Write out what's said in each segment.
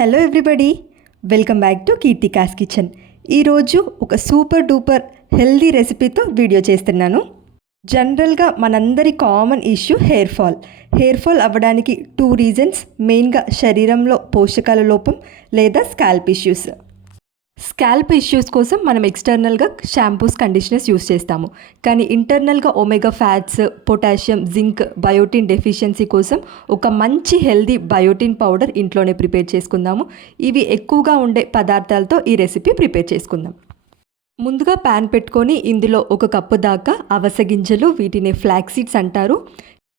Hello everybody, welcome back to Keerthika's kitchen. ఈరోజు ఒక super duper healthy రెసిపీతో వీడియో చేస్తున్నాను. జనరల్గా మనందరి కామన్ ఇష్యూ హెయిర్ ఫాల్ అవ్వడానికి 2 రీజన్స్. మెయిన్గా శరీరంలో పోషకాల లోపం లేదా స్కాల్ప్ ఇష్యూస్ కోసం మనం ఎక్స్టర్నల్గా షాంపూస్, కండిషనర్స్ యూస్ చేస్తాము. కానీ ఇంటర్నల్గా omega fats, potassium, zinc, biotin deficiency కోసం ఒక మంచి హెల్దీ బయోటిన్ పౌడర్ ఇంట్లోనే ప్రిపేర్ చేసుకుందాము. ఇవి ఎక్కువగా ఉండే పదార్థాలతో ఈ రెసిపీ ప్రిపేర్ చేసుకుందాం. ముందుగా ప్యాన్ పెట్టుకొని ఇందులో 1 కప్పు దాకా అవిసె గింజలు, వీటిని ఫ్లాక్స్ సీడ్స్ అంటారు.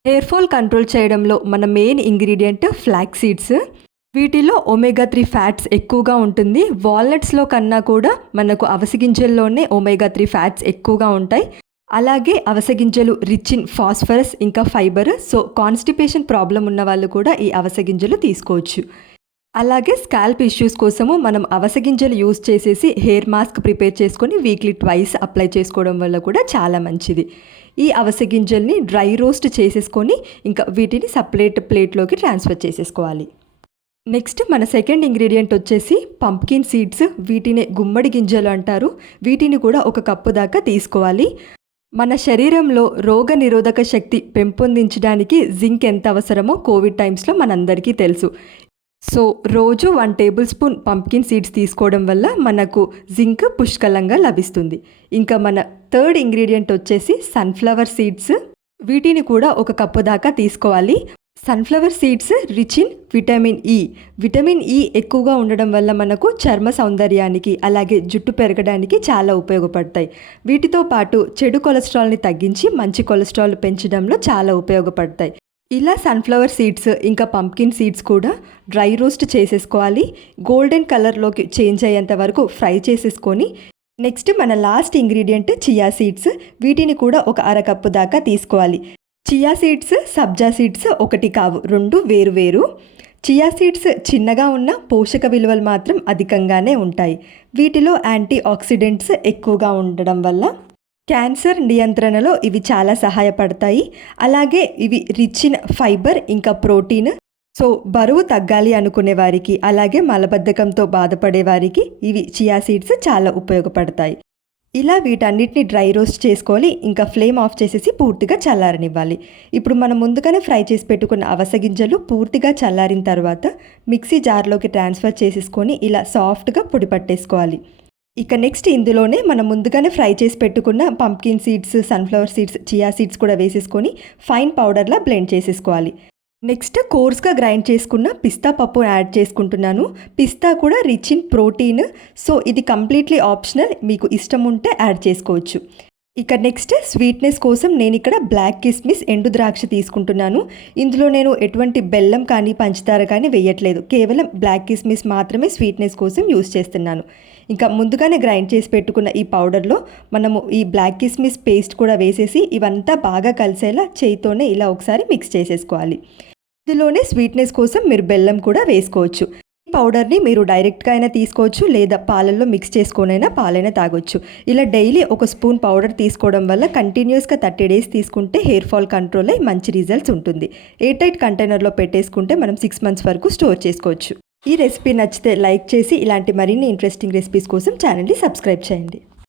హెయిర్ ఫాల్ కంట్రోల్ చేయడంలో మన మెయిన్ ఇంగ్రీడియంట్ ఫ్లాక్స్ సీడ్స్. వీటిలో ఒమేగా 3 ఫ్యాట్స్ ఎక్కువగా ఉంటుంది. వాల్నట్స్లో కన్నా కూడా మనకు అవిసె గింజల్లోనే ఒమేగా 3 ఫ్యాట్స్ ఎక్కువగా ఉంటాయి. అలాగే అవిసె గింజలు రిచ్ ఇన్ ఫాస్ఫరస్ ఇంకా ఫైబర్. సో కాన్స్టిపేషన్ ప్రాబ్లం ఉన్న వాళ్ళు కూడా ఈ అవిసె గింజలు తీసుకోవచ్చు. అలాగే స్కాల్ప్ ఇష్యూస్ కోసము మనం అవిసె గింజలు యూస్ చేసేసి హెయిర్ మాస్క్ ప్రిపేర్ చేసుకొని వీక్లీ 2 అప్లై చేసుకోవడం వల్ల కూడా చాలా మంచిది. ఈ అవిసె గింజల్ని డ్రై రోస్ట్ చేసేసుకొని ఇంకా వీటిని సపరేట్ ప్లేట్లోకి ట్రాన్స్ఫర్ చేసేసుకోవాలి. నెక్స్ట్ మన సెకండ్ ఇంగ్రీడియంట్ వచ్చేసి పంప్కిన్ సీడ్స్. వీటిని గుమ్మడి గింజలు అంటారు. వీటిని కూడా 1 కప్పు దాకా తీసుకోవాలి. మన శరీరంలో రోగ నిరోధక శక్తి పెంపొందించడానికి జింక్ ఎంత అవసరమో కోవిడ్ టైమ్స్లో మనందరికీ తెలుసు. సో రోజు 1 టేబుల్ స్పూన్ పంప్కిన్ సీడ్స్ తీసుకోవడం వల్ల మనకు జింక్ పుష్కలంగా లభిస్తుంది. ఇంకా మన థర్డ్ ఇంగ్రీడియంట్ వచ్చేసి సన్ఫ్లవర్ సీడ్స్. వీటిని కూడా 1 కప్పు దాకా తీసుకోవాలి. Sunflower seeds rich in vitamin E ఎక్కువగా ఉండడం వల్ల మనకు చర్మ సౌందర్యానికి అలాగే జుట్టు పెరగడానికి చాలా ఉపయోగపడతాయి. వీటితో పాటు చెడు కొలెస్ట్రాల్ని తగ్గించి మంచి కొలెస్ట్రాల్ పెంచడంలో చాలా ఉపయోగపడతాయి. ఇలా సన్ఫ్లవర్ సీడ్స్ ఇంకా పంప్కిన్ సీడ్స్ కూడా డ్రై రోస్ట్ చేసేసుకోవాలి. గోల్డెన్ కలర్లోకి చేంజ్ అయ్యేంత వరకు ఫ్రై చేసేసుకొని నెక్స్ట్ మన లాస్ట్ ఇంగ్రీడియంట్ చియా సీడ్స్. వీటిని కూడా 1/2 కప్పు దాకా తీసుకోవాలి. చియా సీడ్స్, సబ్జా సీడ్స్ ఒకటి కావు, 2 వేరు. చియా సీడ్స్ చిన్నగా ఉన్న పోషక విలువలు మాత్రం అధికంగానే ఉంటాయి. వీటిలో యాంటీ ఆక్సిడెంట్స్ ఎక్కువగా ఉండడం వల్ల క్యాన్సర్ నియంత్రణలో ఇవి చాలా సహాయపడతాయి. అలాగే ఇవి రిచ్ ఇన్ ఫైబర్ ఇంకా ప్రోటీన్. సో బరువు తగ్గాలి అనుకునే వారికి అలాగే మలబద్ధకంతో బాధపడే వారికి ఇవి చియా సీడ్స్ చాలా ఉపయోగపడతాయి. ఇలా వీటన్నిటిని డ్రై రోస్ట్ చేసుకోవాలి. ఇంకా ఫ్లేమ్ ఆఫ్ చేసేసి పూర్తిగా చల్లారనివ్వాలి. ఇప్పుడు మనం ముందుగానే ఫ్రై చేసి పెట్టుకున్న అవిసె గింజలు పూర్తిగా చల్లారిన తర్వాత మిక్సీ జార్లోకి ట్రాన్స్ఫర్ చేసేసుకొని ఇలా సాఫ్ట్గా పొడి పట్టేసుకోవాలి. ఇక నెక్స్ట్ ఇందులోనే మనం ముందుగానే ఫ్రై చేసి పెట్టుకున్న pumpkin seeds, sunflower seeds, chia seeds కూడా వేసేసుకొని ఫైన్ పౌడర్లా బ్లెండ్ చేసేసుకోవాలి. నెక్స్ట్ కోర్స్గా గ్రైండ్ చేసుకున్న పిస్తా పప్పు యాడ్ చేసుకుంటున్నాను. పిస్తా కూడా రిచ్ ఇన్ ప్రోటీన్. సో ఇది కంప్లీట్లీ ఆప్షనల్, మీకు ఇష్టం ఉంటే యాడ్ చేసుకోవచ్చు. ఇక నెక్స్ట్ స్వీట్నెస్ కోసం నేను ఇక్కడ బ్లాక్ కిస్మిస్, ఎండు ద్రాక్ష తీసుకుంటున్నాను. ఇందులో నేను ఎటువంటి బెల్లం కానీ పంచదార కానీ వేయట్లేదు. కేవలం బ్లాక్ కిస్మిస్ మాత్రమే స్వీట్నెస్ కోసం యూస్ చేస్తున్నాను. ఇంకా ముందుగానే గ్రైండ్ చేసి పెట్టుకున్న ఈ పౌడర్లో మనము ఈ బ్లాక్ కిస్మిస్ పేస్ట్ కూడా వేసేసి ఇవంతా బాగా కలిసేలా చేయితోనే ఇలా ఒకసారి మిక్స్ చేసేసుకోవాలి. ఇందులోనే స్వీట్నెస్ కోసం మీరు బెల్లం కూడా వేసుకోవచ్చు. ఈ పౌడర్ని మీరు డైరెక్ట్గా అయినా తీసుకోవచ్చు లేదా పాలల్లో మిక్స్ చేసుకొనైనా పాలైనా తాగొచ్చు. ఇలా డైలీ 1 స్పూన్ పౌడర్ తీసుకోవడం వల్ల కంటిన్యూస్గా 30 డేస్ తీసుకుంటే హెయిర్ ఫాల్ కంట్రోల్ అయ్యి మంచి రిజల్ట్స్ ఉంటుంది. ఎయిర్ టైట్ కంటైనర్లో పెట్టేసుకుంటే మనం 6 మంత్స్ వరకు స్టోర్ చేసుకోవచ్చు. ఈ రెసిపీ నచ్చితే లైక్ చేసి ఇలాంటి మరిన్ని ఇంట్రెస్టింగ్ రెసిపీస్ కోసం ఛానల్ని సబ్స్క్రైబ్ చేయండి.